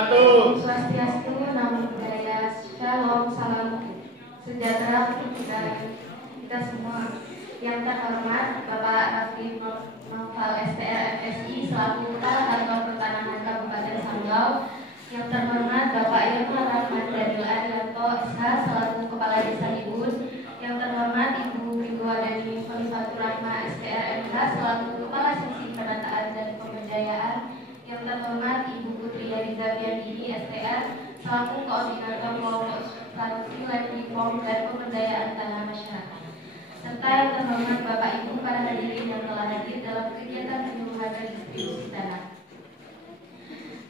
wabarakatuh. Swastiastu, Namo Buddhaya, Shalom, salam sejahtera untuk kita semua. Yang terhormat Bapak Raffi Noval STR FSI selaku Kepala Kantor Pertanahan Kabupaten Sanggau. Yang terhormat Bapak Irma Rahmat Daniel Arianto SH selaku Kepala Desa Ibun. Yang terhormat Ibu Brigwadani Khalifatur Rahma STR MH selaku Kepala Seksi Penataan dan Pemberdayaan. Yang terhormat Ibu Putri Yariza Biandini STR selaku Koordinator Kelompok Substansi Reform dan Pemberdayaan Tanah Masyarakat. Serta yang terhormat Bapak Ibu para hadirin yang telah hadir dalam kegiatan penyuluhan dan distribusi tanah.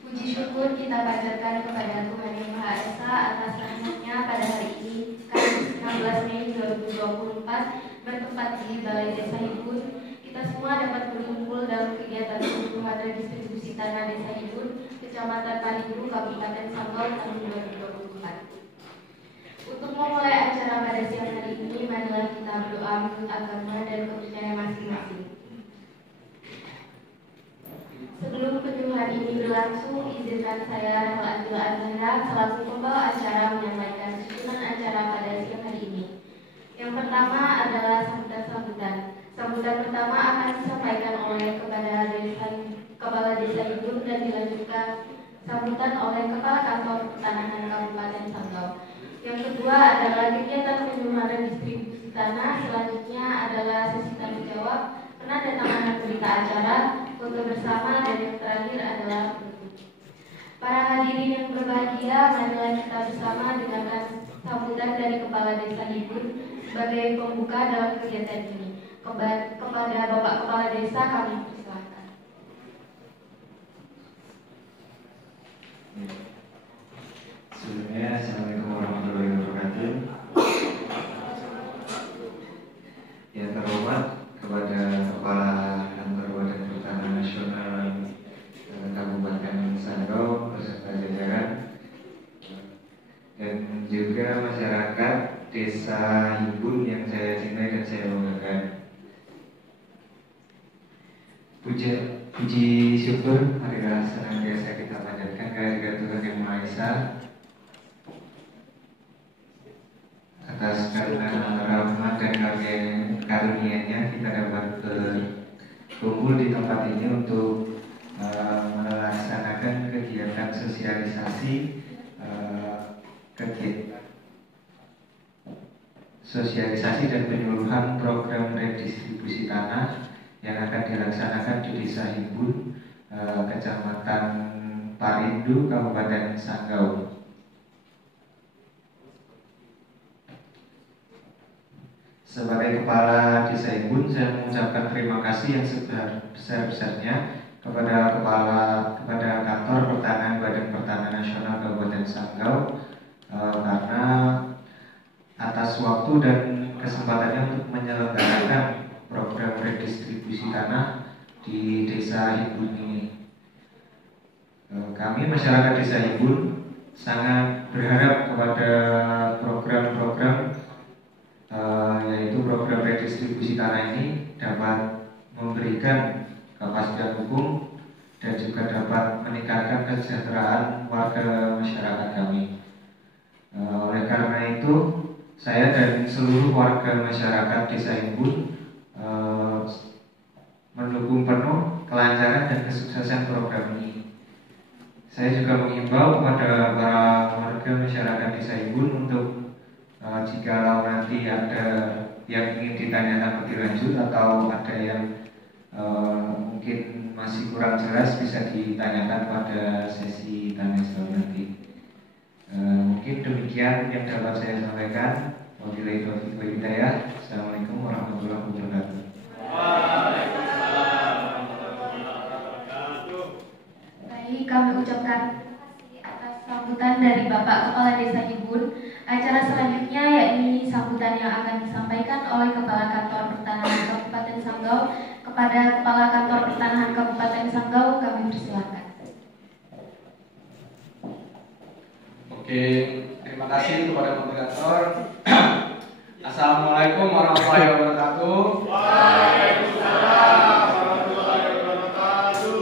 Puji syukur kita panjatkan kepada Tuhan Yang Maha Esa atas rahmat-Nya pada hari ini, Kamis 16 Mei 2024, bertempat di Balai Desa Ibun. Kita semua dapat berkumpul dalam kegiatan penyuluhan dan distribusi tanah Desa Ibun, Kecamatan Paribu, Kabupaten Sanggau tahun 2024. Untuk memulai acara pada siang hari ini, marilah kita berdoa menurut agama dan kepercayaan masing-masing. Sebelum penyuluhan ini berlangsung, izinkan saya Rahel Adila Azhara selaku pembawa acara menyampaikan susunan acara pada siang hari ini. Yang pertama adalah sambutan-sambutan. Sambutan pertama akan disampaikan oleh Kepala Desa Ibun dan dilanjutkan sambutan oleh Kepala Kantor Pertanahan Kabupaten Sanggau. Yang kedua adalah kegiatan penyuluhan dan distribusi tanah. Selanjutnya adalah sesi tanya jawab, penandatanganan berita acara, foto bersama, dan yang terakhir adalah penutup. Para hadirin yang berbahagia, marilah kita bersama dengarkan sambutan dari Kepala Desa Ibun sebagai pembuka dalam kegiatan ini. Kepada Bapak Kepala Desa kami persilahkan. Sebelumnya, Assalamualaikum warahmatullahi wabarakatuh. Yang terhormat kepada Kepala Kantor Badan Pertanahan Nasional Kabupaten Sanggau beserta jajaran, dan juga masyarakat Desa Ibun yang saya cintai dan saya banggakan. Puji syukur marilah senantiasa kita panjatkan kehadirat Tuhan Yang Maha Esa atas karena rahmat dan karunia-Nya kita dapat berkumpul di tempat ini untuk melaksanakan kegiatan sosialisasi dan penyuluhan program redistribusi tanah yang akan dilaksanakan di Desa Ibun, Kecamatan Paribu, Kabupaten Sanggau. Sebagai Kepala Desa Ibun, saya mengucapkan terima kasih yang sebesar-besarnya kepada Kantor Pertanahan Badan Pertanahan Nasional Kabupaten Sanggau karena atas waktu dan kesempatannya untuk menyelenggarakan program redistribusi tanah di Desa Ibun ini. Kami masyarakat Desa Ibun sangat berharap kepada program-program yaitu program redistribusi tanah ini dapat memberikan kepastian hukum dan juga dapat meningkatkan kesejahteraan warga masyarakat kami. Oleh karena itu, saya dan seluruh warga masyarakat Desa Ibun mendukung penuh kelancaran dan kesuksesan program ini. Saya juga mengimbau kepada para warga masyarakat Desa Ibun untuk jika nanti ada yang ingin ditanyakan lebih lanjut atau ada yang mungkin masih kurang jelas bisa ditanyakan pada sesi tanya jawab nanti. Mungkin demikian yang dapat saya sampaikan. Wabillahi taufiq wal hidayah. Assalamualaikum warahmatullahi wabarakatuh. Baik, kami ucapkan atas sambutan dari Bapak Kepala Desa Ibun. Acara selanjutnya yakni sambutan yang akan disampaikan oleh Kepala Kantor Pertanahan Kabupaten Sanggau. Kepada Kepala Kantor Pertanahan Kabupaten Sanggau kami persilakan. Oke, terima kasih kepada moderator. Assalamualaikum warahmatullahi wabarakatuh. Waalaikumsalam warahmatullahi wabarakatuh.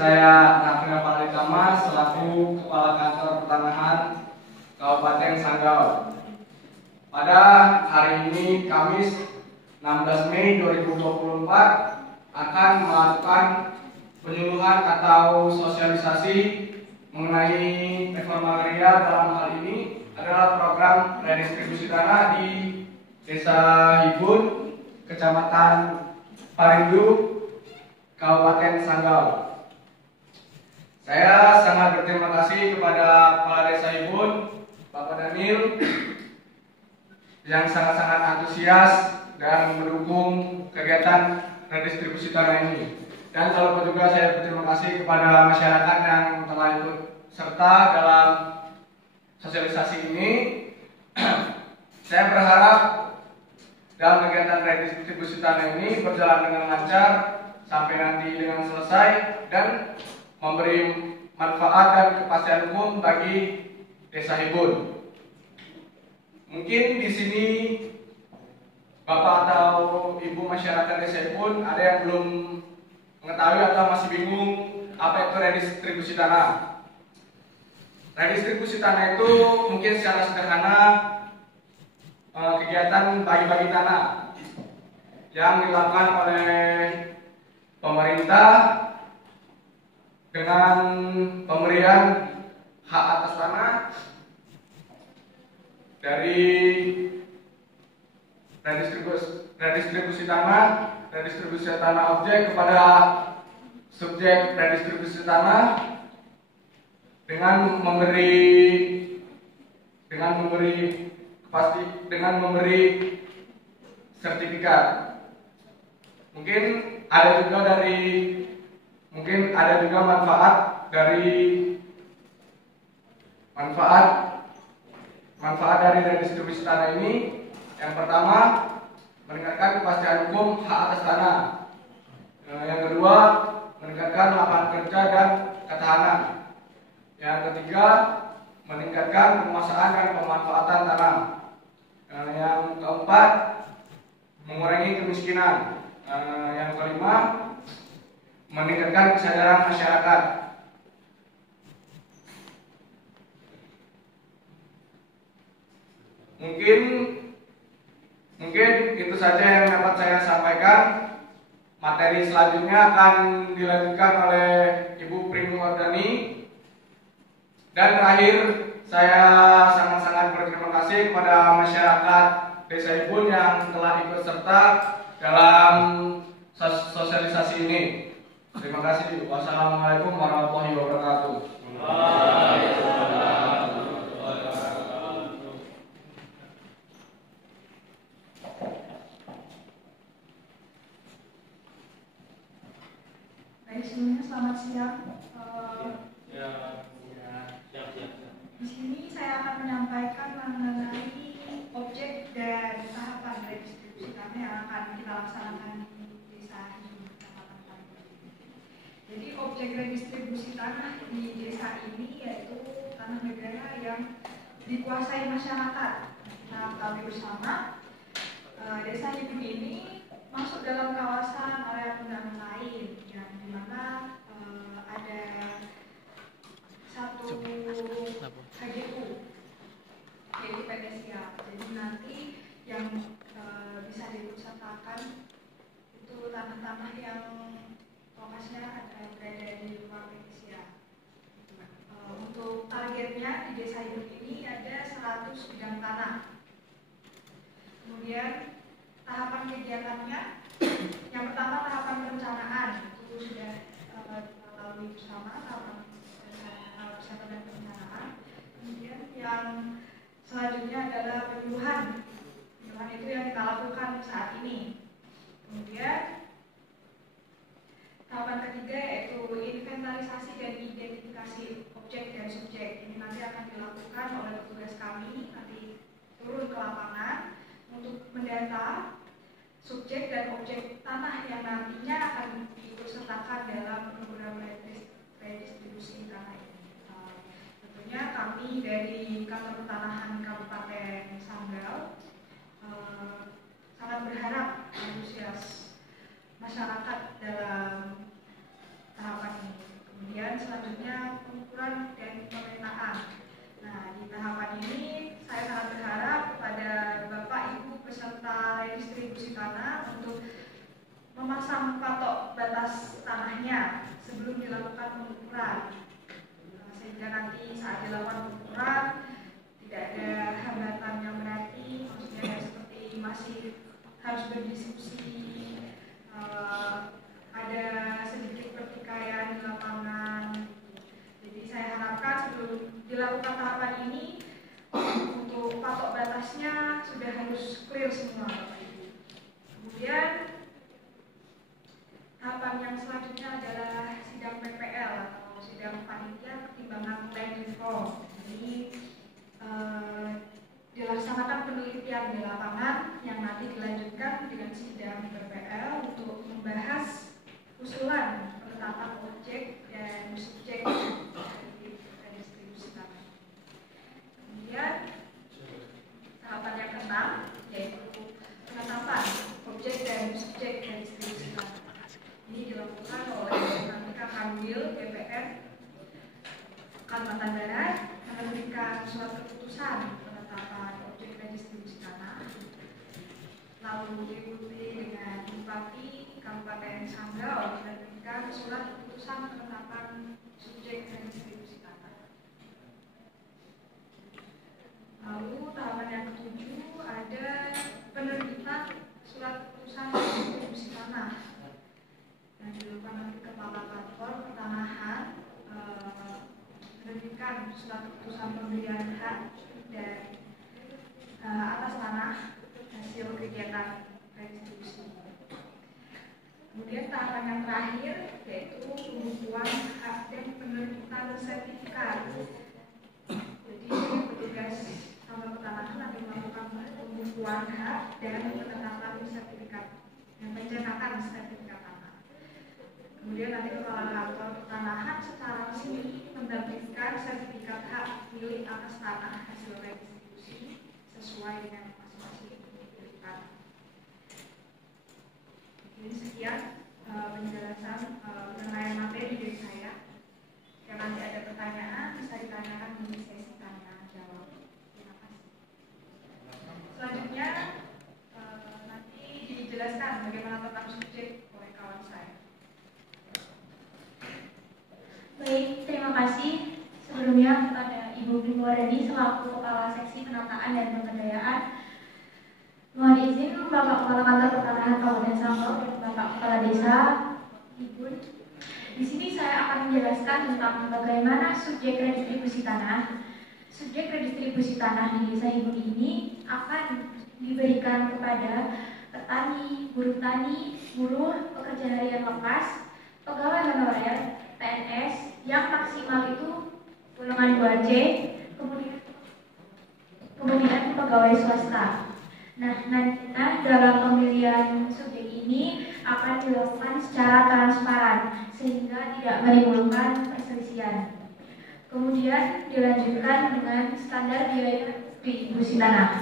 saya Raffi Palitama selaku Kepala Kantor Pertanahan Kabupaten Sanggau. Pada hari ini Kamis 16 Mei 2024 akan melakukan penyuluhan atau sosialisasi mengenai reforma agraria. Dalam hal ini adalah program redistribusi tanah di Desa Hibun, Kecamatan Parindu, Kabupaten Sanggau. Saya sangat berterima kasih kepada Kepala Desa Hibun, Bapak Daniel, yang sangat-sangat antusias dan mendukung kegiatan redistribusi tanah ini. Dan kalau juga saya berterima kasih kepada masyarakat yang telah ikut serta dalam sosialisasi ini. Saya berharap dalam kegiatan redistribusi tanah ini berjalan dengan lancar sampai nanti dengan selesai dan memberi manfaat dan kepastian hukum bagi Desa Hibun. Mungkin di sini Bapak atau Ibu masyarakat Desa Hibun ada yang belum mengetahui atau masih bingung apa itu redistribusi tanah. Redistribusi tanah itu mungkin secara sederhana kegiatan bagi-bagi tanah yang dilakukan oleh pemerintah dengan pemberian hak atas tanah dari redistribusi tanah objek kepada subjek redistribusi tanah dengan memberi sertifikat. Mungkin ada juga manfaat dari redistribusi tanah ini. Yang pertama, meningkatkan kepastian hukum hak atas tanah. Yang kedua, meningkatkan lapangan kerja dan ketahanan. Yang ketiga, meningkatkan penguasaan dan pemanfaatan tanah. Yang keempat, mengurangi kemiskinan. Yang kelima, meningkatkan kesadaran masyarakat. Mungkin itu saja yang dapat saya sampaikan. Materi selanjutnya akan dilanjutkan oleh Ibu Primawardani. Dan terakhir, saya sangat-sangat berterima kasih kepada masyarakat Desa Hibun yang telah ikut serta dalam sosialisasi ini. Terima kasih. Wassalamualaikum warahmatullahi wabarakatuh. Baik, sebelumnya selamat siang. Di sini saya akan menyampaikan mengenai objek dan tahapan redistribusi tanah yang akan kita laksanakan di Desa Hibun, Kecamatan Parindu. Jadi objek redistribusi tanah di desa ini yaitu tanah negara yang dikuasai masyarakat. Kita ketahui bersama Desa Hibun ini masuk dalam kawasan area pendanaan lain yang dimana ada satu HGU yaitu PT Siap. Jadi nanti yang bisa diikutsertakan itu tanah-tanah yang lokasinya berada di luar PT Siap. Untuk targetnya di Desa Hibun ini ada 100 bidang tanah. Kemudian tahapan kegiatannya, yang pertama tahapan perencanaan, itu sudah lalui bersama tahapan persiapan dan perencanaan. Kemudian yang selanjutnya adalah penyuluhan itu yang kita lakukan saat ini. Kemudian tahapan ketiga yaitu inventarisasi dan identifikasi objek dan subjek. Ini nanti akan dilakukan oleh petugas kami, nanti turun ke lapangan untuk mendata subjek dan objek tanah yang nantinya akan diikutsertakan dalam program redistribusi tanah ini. Tentunya kami dari Kantor Pertanahan Kabupaten Sanggau sangat berharap antusias masyarakat dalam tahapan ini. Kemudian selanjutnya pengukuran dan pemetaan. Nah, di tahapan ini saya sangat berharap kepada Bapak Ibu peserta redistribusi tanah untuk memasang patok batas tanahnya sebelum dilakukan pengukuran, sehingga nanti saat dilakukan pengukuran tidak ada hambatan yang berarti, maksudnya ya, seperti masih harus berdiskusi, ada sedikit pertikaian di lapangan. Jadi saya harapkan sebelum dilakukan tahapan ini untuk patok batasnya sudah harus clear semua, Bapak Ibu. Kemudian tahapan yang selanjutnya adalah sidang PPL atau sidang panitia pertimbangan land reform. Jadi dilaksanakan penelitian di lapangan yang nanti dilanjutkan dengan sidang PPL untuk membahas usulan penetapan objek dan subjek redistribusi tanah. Kemudian tahapan yang keenam yaitu penetapan objek dan subjek redistribusi tanah. Ini dilakukan oleh nanti Kanwil BPN Kalimantan Barat menerbitkan surat keputusan penetapan objek redistribusi tanah. Lalu DUP dengan Bupati Kabupaten Sanggau menerbitkan surat keputusan penetapan subjek redistribusi tanah. Lalu tahapan yang ketujuh ada penerbitan surat keputusan redistribusi tanah yang dilakukan nanti Kepala Kantor Pertanahan menerbitkan surat keputusan pemberian hak dan atas tanah hasil kegiatan redistribusi. Kemudian tahapan yang terakhir yaitu pembukuan hak dan penerbitan sertifikat. Jadi petugas Kantor Pertanahan akan melakukan pembukuan hak dan penetapan sertifikat dan pencetakan sertifikat tanah. Kemudian nanti Kepala Kantor Pertanahan secara resmi menerbitkan sertifikat hak milik atas tanah hasil redistribusi sesuai dengan masing-masing milik tanah. Ini sekian penjelasan mengenai materi dari saya. Jika nanti ada pertanyaan bisa ditanyakan di sesi tanya jawab. Terima kasih. Selanjutnya nanti dijelaskan bagaimana tentang subjek oleh kawan saya. Baik, terima kasih sebelumnya kepada Ibu Bimwardani selaku Kepala Seksi Penataan dan Pemberdayaan. Mohon izin Bapak Kepala Kantor Pertanahan Kabupaten Sanggau dan Bapak Kepala Desa Ibun. Di sini saya akan menjelaskan tentang bagaimana subjek redistribusi tanah. Subjek redistribusi tanah di Desa Ibun ini akan diberikan kepada petani, buruh tani, buruh, pekerja harian lepas, pegawai honorer, PNS yang maksimal itu golongan 2C, kemudian pegawai swasta. Nah, nantinya dalam pemilihan subjek ini akan dilakukan secara transparan sehingga tidak menimbulkan perselisihan. Kemudian dilanjutkan dengan standar biaya distribusi tanah.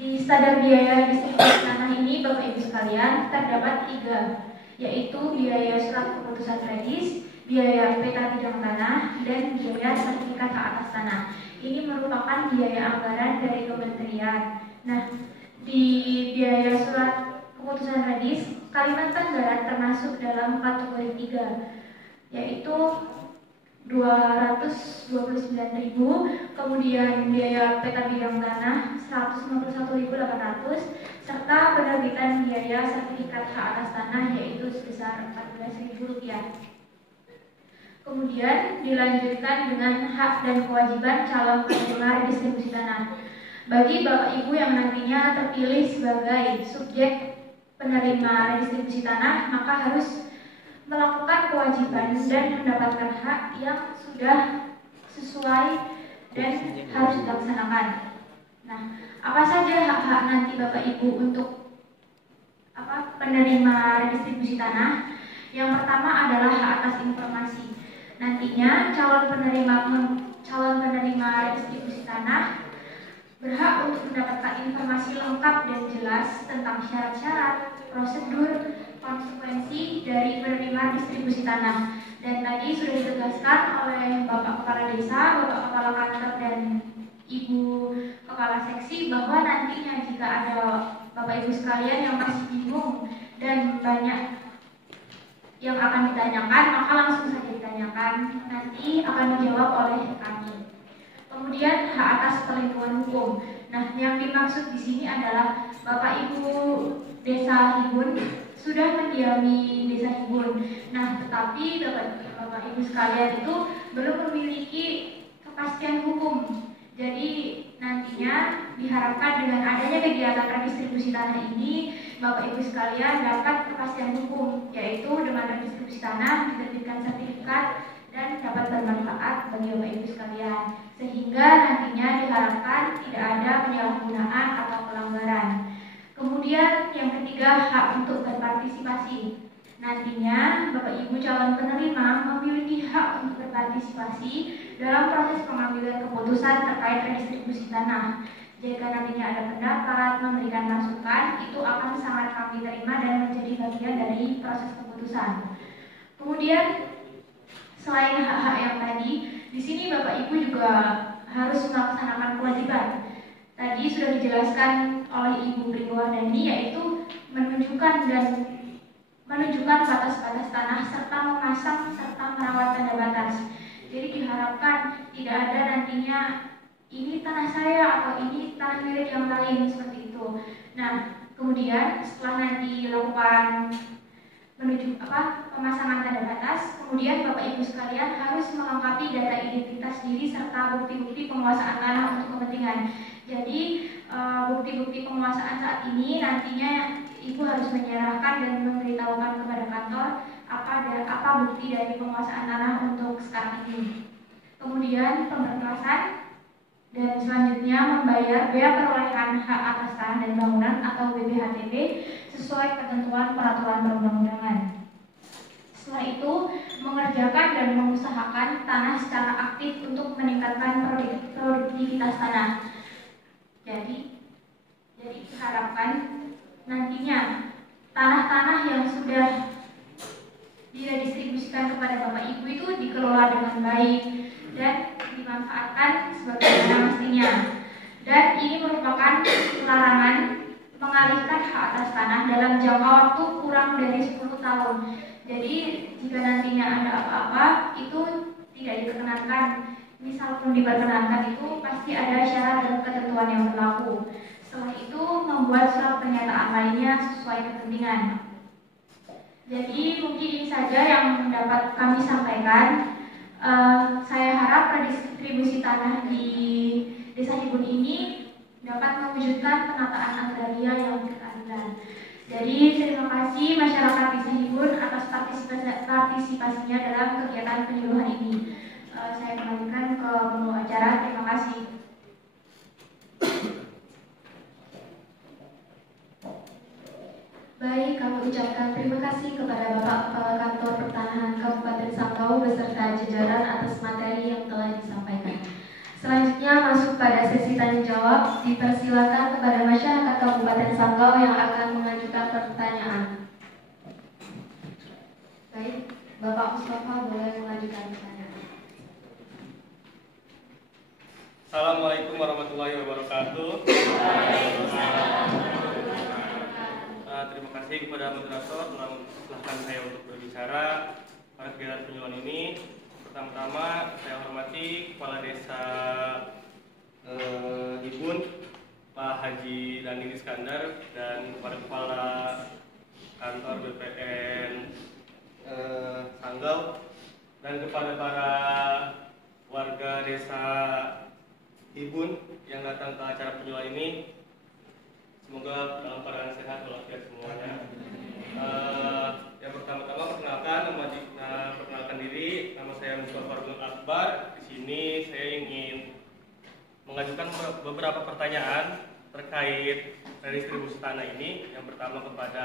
Di standar biaya distribusi tanah ini, Bapak Ibu sekalian, terdapat 3, yaitu biaya surat keputusan redis, biaya peta bidang tanah, dan biaya sertifikat hak atas tanah. Ini merupakan biaya anggaran dari kementerian. Nah, di biaya surat keputusan redis, Kalimantan Barat termasuk dalam kategori 3, yaitu 229.000, kemudian biaya peta bidang tanah 151.800, serta penerbitan biaya sertifikat hak atas tanah yaitu sebesar Rp14.000. Kemudian dilanjutkan dengan hak dan kewajiban calon penerima redistribusi tanah. Bagi Bapak Ibu yang nantinya terpilih sebagai subjek penerima redistribusi tanah, maka harus melakukan kewajiban dan mendapatkan hak yang sudah sesuai dan harus dilaksanakan. Nah, apa saja hak-hak nanti Bapak Ibu untuk penerima redistribusi tanah? Yang pertama adalah hak atas informasi. Nantinya calon penerima redistribusi tanah berhak untuk mendapatkan informasi lengkap dan jelas tentang syarat-syarat, prosedur, konsekuensi dari penerima distribusi tanah. Dan tadi sudah ditegaskan oleh Bapak Kepala Desa, Bapak Kepala Kantor, dan Ibu Kepala Seksi bahwa nantinya jika ada Bapak Ibu sekalian yang masih bingung dan banyak yang akan ditanyakan, maka langsung saja ditanyakan, nanti akan dijawab oleh kami. Kemudian hak atas perlindungan hukum. Nah, yang dimaksud di sini adalah Bapak Ibu Desa Hibun sudah mendiami Desa Hibun. Nah, tetapi Bapak Ibu sekalian itu belum memiliki kepastian hukum. Jadi nantinya diharapkan dengan adanya kegiatan redistribusi tanah ini, Bapak Ibu sekalian dapat kepastian hukum, yaitu dengan redistribusi tanah diterbitkan sertifikat dan dapat bermanfaat bagi Bapak Ibu sekalian, sehingga nantinya diharapkan tidak ada penyalahgunaan atau pelanggaran. Kemudian yang ketiga, hak untuk berpartisipasi. Nantinya Bapak Ibu calon penerima memiliki hak untuk berpartisipasi dalam proses pengambilan keputusan terkait redistribusi tanah. Jika nantinya ada pendapat, memberikan masukan, itu akan sangat kami terima dan menjadi bagian dari proses keputusan. Kemudian selain hak-hak yang tadi, di sini Bapak Ibu juga harus melaksanakan kewajiban. Tadi sudah dijelaskan oleh Ibu Priwardani, yaitu menunjukkan batas-batas tanah serta memasang serta merawat tanda batas. Jadi diharapkan tidak ada nantinya ini tanah saya atau ini tanah milik yang lain seperti itu. Nah, kemudian setelah nanti dilakukan pemasangan tanda batas, kemudian Bapak Ibu sekalian harus melengkapi data identitas diri serta bukti-bukti penguasaan tanah untuk kepentingan. Jadi bukti-bukti penguasaan saat ini nantinya Ibu harus menyerahkan dan memberitahukan kepada kantor apa bukti dari penguasaan tanah untuk sekarang ini. Kemudian pemberkasan dan selanjutnya membayar bea perolehan hak atas tanah dan bangunan atau BPHTB sesuai ketentuan peraturan perundang-undangan. Setelah itu, mengerjakan dan mengusahakan tanah secara aktif untuk meningkatkan produktivitas tanah. Jadi diharapkan nantinya tanah-tanah yang sudah diredistribusikan kepada Bapak Ibu itu dikelola dengan baik dan dimanfaatkan sebagaimana mestinya. Dan ini merupakan larangan mengalihkan hak atas tanah dalam jangka waktu kurang dari 10 tahun. Jadi jika nantinya ada apa-apa itu tidak diperkenankan. Misal pun diperkenankan itu pasti ada syarat dan ketentuan yang berlaku. Setelah itu membuat surat pernyataan lainnya sesuai kepentingan. Jadi mungkin ini saja yang dapat kami sampaikan. Saya harap redistribusi tanah di Desa Hibun ini dapat mewujudkan penataan agraria yang berkeadilan. Jadi terima kasih masyarakat Desa Hibun atas partisipasinya dalam kegiatan penyuluhan ini. Saya kembalikan ke pembawa acara. Terima kasih. Baik, kami ucapkan terima kasih kepada Bapak Kepala Kantor Pertanahan Kabupaten Sanggau beserta jajaran atas materi yang telah disampaikan. Selanjutnya masuk pada sesi tanya jawab. Dipersilakan kepada masyarakat Kabupaten Sanggau yang akan mengajukan pertanyaan. Baik, Bapak Mustafa boleh mengajukan pertanyaan. Assalamualaikum warahmatullahi wabarakatuh. Terima kasih kepada moderator telah mempersilahkan saya untuk berbicara pada kegiatan penyuluhan ini. Pertama-tama saya hormati Kepala Desa Hibun, Pak Haji Dandi Iskandar, dan kepada Kepala Kantor BPN Sanggau, dan kepada para warga Desa Hibun yang datang ke acara penyuluhan ini. Semoga dalam keadaan sehat walafiat semuanya. Yang pertama-tama perkenalkan diri. Nama saya Mustafa Fardul Akbar. Di sini saya ingin mengajukan beberapa pertanyaan terkait redistribusi tanah ini. Yang pertama kepada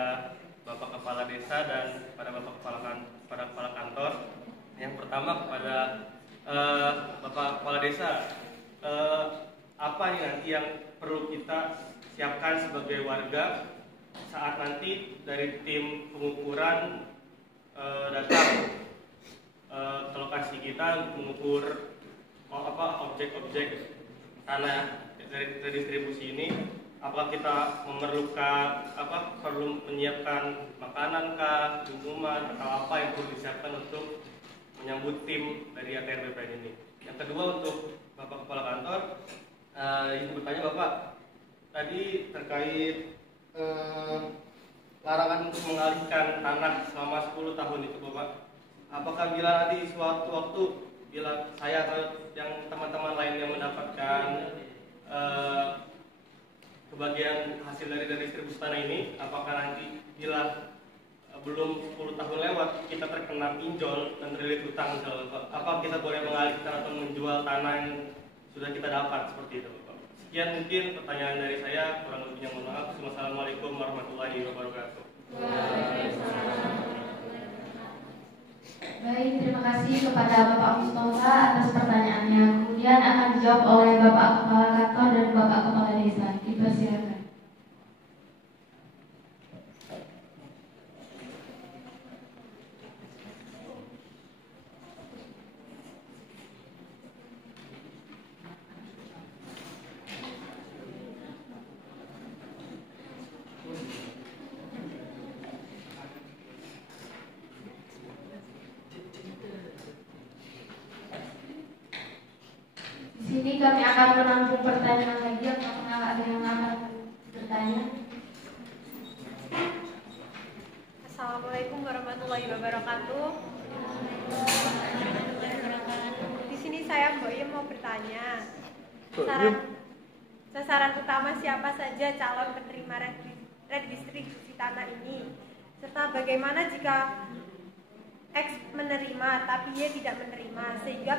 Bapak Kepala Desa dan kepada Bapak Kepala Kantor. Yang pertama kepada Bapak Kepala Desa. apa nih nanti yang perlu kita siapkan sebagai warga saat nanti dari tim pengukuran datang ke lokasi kita mengukur objek-objek tanah dari redistribusi ini. Apakah kita memerlukan perlu menyiapkan makanan kah, minuman atau apa yang perlu disiapkan untuk menyambut tim dari ATR BPN ini. Yang kedua, untuk Bapak Kepala Kantor, ingin bertanya Bapak tadi terkait larangan untuk mengalihkan tanah selama 10 tahun itu Bapak. Apakah bila nanti suatu waktu bila saya atau yang teman-teman lainnya mendapatkan kebagian hasil dari distribusi tanah ini, apakah nanti bila belum 10 tahun lewat kita terkena pinjol dan terlilit hutang, apa kita boleh mengalihkan atau menjual tanah yang sudah kita dapat seperti itu Bapak? Sekian mungkin pertanyaan dari saya, kurang lebihnya mohon maaf. Wassalamualaikum warahmatullahi wabarakatuh. Baik, terima kasih kepada Bapak Mustafa atas pertanyaannya. Kemudian akan dijawab oleh Bapak Kepala Kantor dan Bapak Kepala Desa. Dipersilakan. Di sini kami akan menampung pertanyaan lagi. Apakah ada yang akan bertanya? Assalamualaikum warahmatullahi wabarakatuh. Di sini saya Mbak Yem mau bertanya. Sasaran utama siapa saja calon penerima redistribusi tanah ini? Serta bagaimana jika X menerima tapi Y tidak menerima, sehingga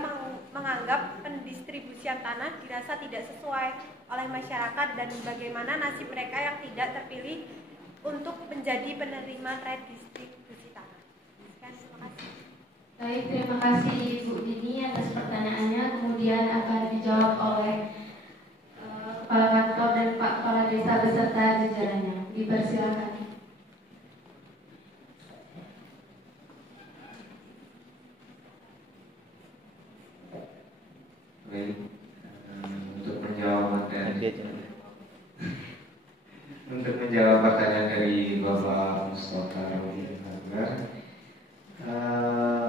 menganggap pendistribusian tanah dirasa tidak sesuai oleh masyarakat, dan bagaimana nasib mereka yang tidak terpilih untuk menjadi penerima redistribusi tanah. Terima kasih. Baik, terima kasih Ibu Dini atas pertanyaannya. Kemudian akan dijawab oleh Kepala Kantor dan Pak Kepala Desa beserta jajarannya. Dipersilakan. Baik, untuk menjawab pertanyaan dari Bapak Mustafa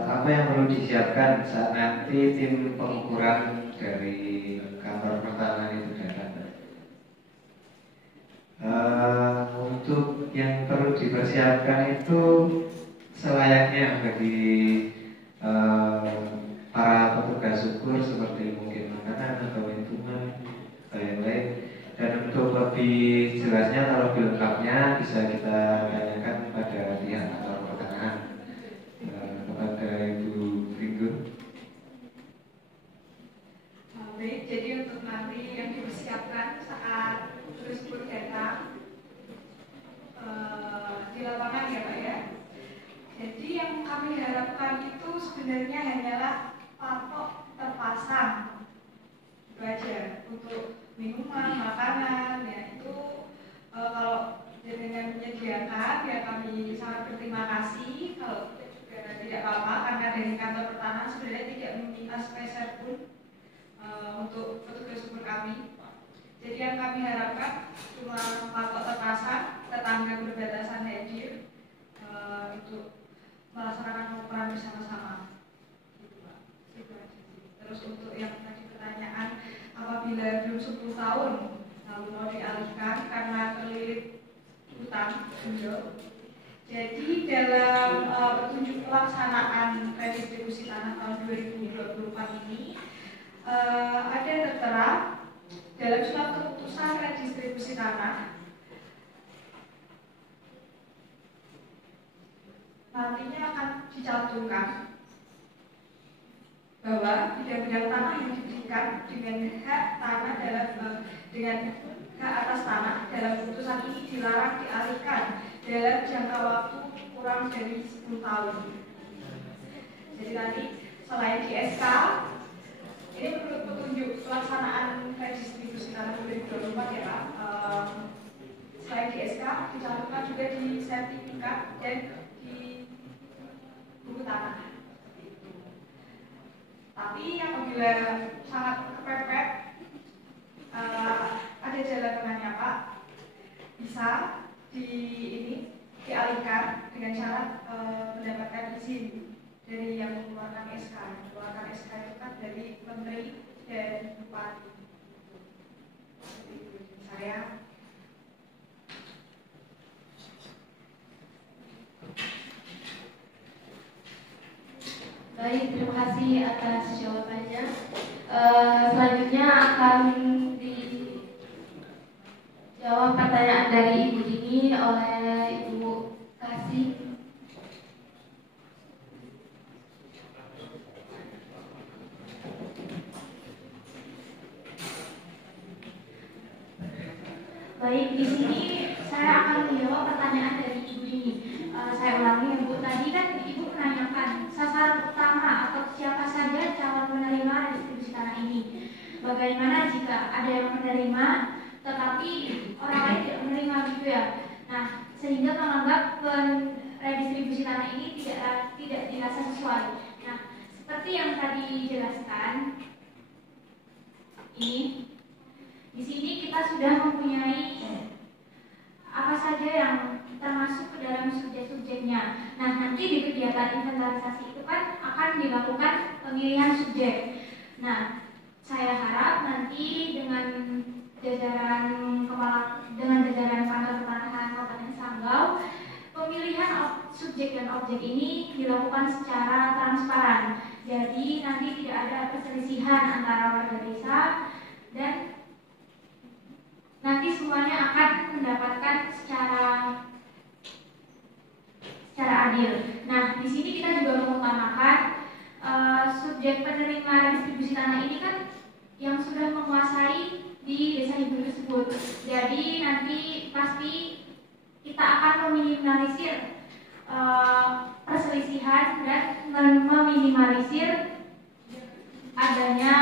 apa yang perlu disiapkan saat nanti tim pengukuran dari kantor pertanahan itu datang? Untuk yang perlu dipersiapkan itu selayaknya bagi para petugas ukur, seperti mungkin makanan atau minuman atau yang lain. Dan untuk lebih jelasnya atau lebih lengkapnya bisa kita tanyakan pada pihak kantor pertanahan, kepada Ibu Ringo. Baik, jadi untuk nanti yang dipersiapkan saat turis ukur datang di lapangan ya Pak ya. Jadi yang kami harapkan itu sebenarnya hanyalah patok terpasang, itu aja. Untuk minuman, makanan, ya itu kalau dengan menyediakan ya kami sangat berterima kasih. Kalau juga tidak apa-apa, karena dari kantor pertanahan sebenarnya tidak meminta spesial pun untuk petugas ukur kami. Jadi yang kami harapkan cuma patok terpasang, tetangga berbatasan hadir untuk melaksanakan pengukuran bersama-sama. Terus untuk yang tadi pertanyaan, apabila belum 10 tahun lalu mau dialihkan karena terlilit hutang pinjol. Jadi dalam petunjuk pelaksanaan redistribusi tanah tahun 2024 ini ada tertera dalam surat keputusan redistribusi tanah nantinya akan dicantumkan bahwa bidang-bidang tanah yang diberikan dengan hak tanah dengan hak atas tanah dalam keputusan ini dilarang dialihkan dalam jangka waktu kurang dari 10 tahun. Jadi tadi selain di SK Ini menurut petunjuk pelaksanaan redistribusi tanah 2024 ya Pak. Selain di SK, dicantumkan juga di sertifikat dan di buku tanah. Tapi apabila sangat kepepet, ada jalan tengahnya Pak, bisa dialihkan dengan syarat mendapatkan izin dari yang mengeluarkan SK. Mengeluarkan SK itu kan dari menteri dan bupati. Saya baik, terima kasih atas jawabannya. Selanjutnya akan dijawab pertanyaan dari Ibu Dini oleh Ibu Kasih. Baik, di sini saya akan menjawab pertanyaan dari Ibu Dini. Saya ulangi ya Bu, tadi kan Ibu menanyakan sasaran utama atau siapa saja calon penerima redistribusi tanah ini. Bagaimana jika ada yang menerima tetapi orang lain tidak menerima gitu ya. Nah, sehingga menganggap redistribusi tanah ini tidak dirasa sesuai. Nah, seperti yang tadi dijelaskan, ini di sini kita sudah mempunyai apa saja yang termasuk ke dalam subjek-subjeknya. Nah, nanti di kegiatan inventarisasi itu kan akan dilakukan pemilihan subjek. Nah, saya harap nanti dengan jajaran kantor pertanahan Kabupaten Sanggau, pemilihan subjek dan objek ini dilakukan secara transparan. Jadi nanti tidak ada perselisihan antara warga desa dan nanti semuanya akan mendapatkan secara adil. Nah, di sini kita juga mengutamakan subjek penerima distribusi tanah ini kan yang sudah menguasai di desa hibu tersebut. Jadi nanti pasti kita akan meminimalisir perselisihan dan meminimalisir adanya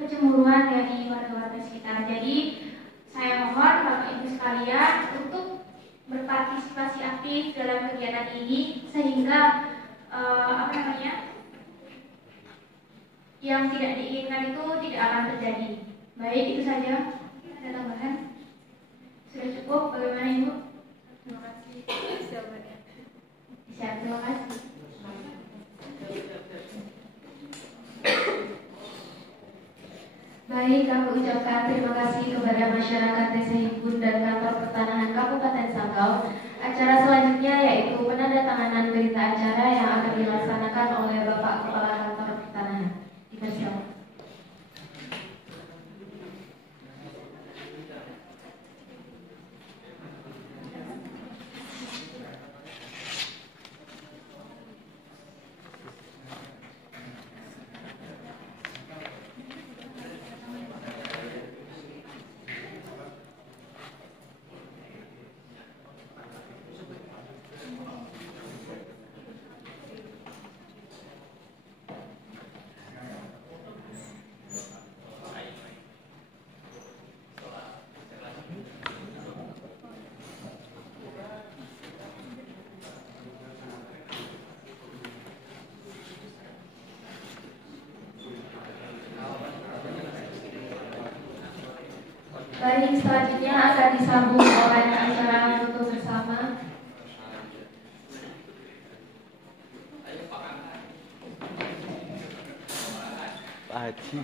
kecemburuan dari warga-warga sekitar. Jadi saya mohon Bapak Ibu sekalian untuk berpartisipasi aktif dalam kegiatan ini sehingga yang tidak diinginkan itu tidak akan terjadi. Baik, itu saja. Ada tambahan? Sudah cukup? Bagaimana Ibu? Terima kasih jawabannya. Siap, terima kasih. Baik, kami ucapkan terima kasih kepada masyarakat Desa Hibun dan kantor pertanahan Kabupaten Sanggau. Acara selanjutnya yaitu penandatanganan berita acara yang akan dilaksanakan oleh Bapak Kepala Kantor Pertanahan. Dipersilakan. Baik, selanjutnya akan disambung oleh acara foto bersama. Pak Haji.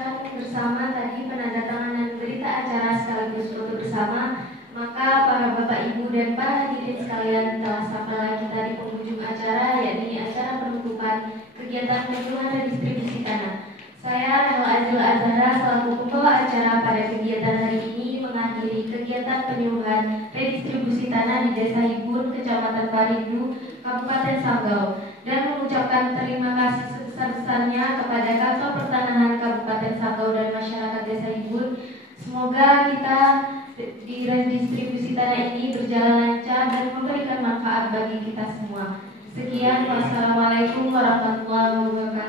memutuskan bersama tadi penandatanganan berita acara sekaligus foto bersama, maka para Bapak Ibu dan para hadirin sekalian telah sampai kita di penghujung acara, yakni acara penutupan kegiatan penyuluhan redistribusi tanah. Saya Rahel Azil Azhara selaku pembawa acara pada kegiatan hari ini mengakhiri kegiatan penyuluhan redistribusi tanah di Desa Hibun, Kecamatan Parindu, Kabupaten Sanggau, dan mengucapkan terima kasih sebesar-besarnya kepada Kantor Pertanahan Kabupaten Sanggau dan masyarakat Desa Hibun. Semoga kita di redistribusi tanah ini berjalan lancar dan memberikan manfaat bagi kita semua. Sekian, wassalamualaikum warahmatullahi wabarakatuh.